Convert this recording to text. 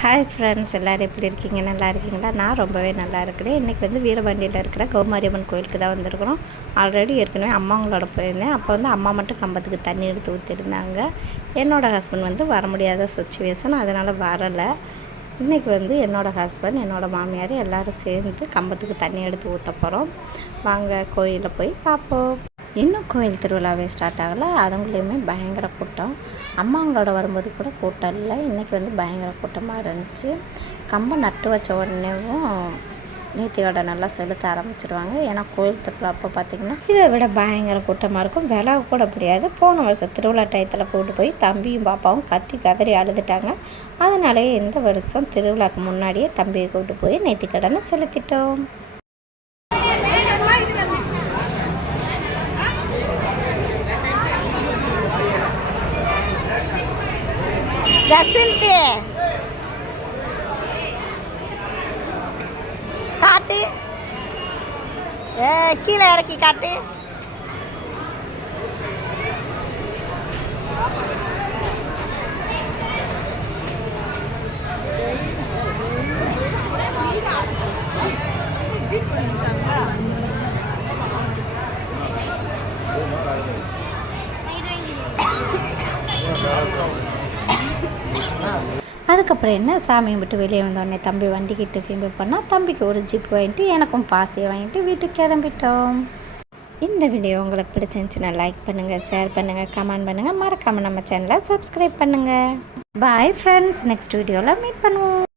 Hi friends, எல்லோரும் எப்படி இருக்கீங்க? நல்லா இருக்கீங்களா? நான் ரொம்பவே நல்லா இருக்கிறேன். இன்றைக்கி வீரபாண்டியில் இருக்கிற கௌமாரியம்மன் கோயிலுக்கு தான் வந்திருக்கிறோம். ஆல்ரெடி ஏற்கனவே அம்மாங்களோட போயிருந்தேன். அப்போ அம்மா மட்டும் கம்பத்துக்கு தண்ணி எடுத்து ஊற்றிருந்தாங்க. என்னோடய ஹஸ்பண்ட் வர முடியாத சுச்சுவேஷன், அதனால் வரலை. இன்றைக்கி என்னோடய ஹஸ்பண்ட், என்னோடய மாமியார் எல்லோரும் சேர்ந்து கம்பத்துக்கு தண்ணி எடுத்து ஊற்ற போகிறோம். வாங்க கோயிலில் போய் பார்ப்போம். இன்னும் கோயில் திருவிழாவே ஸ்டார்ட் ஆகலை. அதுங்களையுமே பயங்கர கூட்டம். அம்மாங்களோட வரும்போது கூட கூட்டம் இல்லை. இன்றைக்கி பயங்கர கூட்டமாக இருந்துச்சு. கம்பம் நட்டு வச்ச உடனேவும் நேர்த்திக்கடை நல்லா செலுத்த ஆரம்பிச்சிடுவாங்க. ஏன்னா கோயில் திருவிழா அப்போ பார்த்திங்கன்னா இதை விட பயங்கர கூட்டமாக இருக்கும். விலை கூட முடியாது. போன வருஷம் திருவிழா டயத்தில் கூட்டு போய் தம்பியும் பாப்பாவும் கத்தி கதறி அழுதுட்டாங்க. அதனாலேயே இந்த வருஷம் திருவிழாக்கு முன்னாடியே தம்பியை கூட்டு போய் நேர்த்திக்கடனை செலுத்திட்டோம். ஜசந்தி காட்டு, கீழே இறக்கி காட்டு. அதுக்கப்புறம் என்ன, சாமியை விட்டு வெளியே வந்தோடனே தம்பி வண்டிக்கிட்டு ஃபிம்பு பண்ணால் தம்பிக்கு ஒரு ஜிப் வாங்கிட்டு எனக்கும் பாசியை வாங்கிட்டு வீட்டுக்கு கிளம்பிட்டோம். இந்த வீடியோ உங்களுக்கு பிடிச்சிருந்துச்சுன்னா லைக் பண்ணுங்கள், ஷேர் பண்ணுங்கள், கமெண்ட் பண்ணுங்கள். மறக்காமல் நம்ம சேனலை சப்ஸ்கிரைப் பண்ணுங்கள். பாய் ஃப்ரெண்ட்ஸ், நெக்ஸ்ட் வீடியோவில் மீட் பண்ணுவோம்.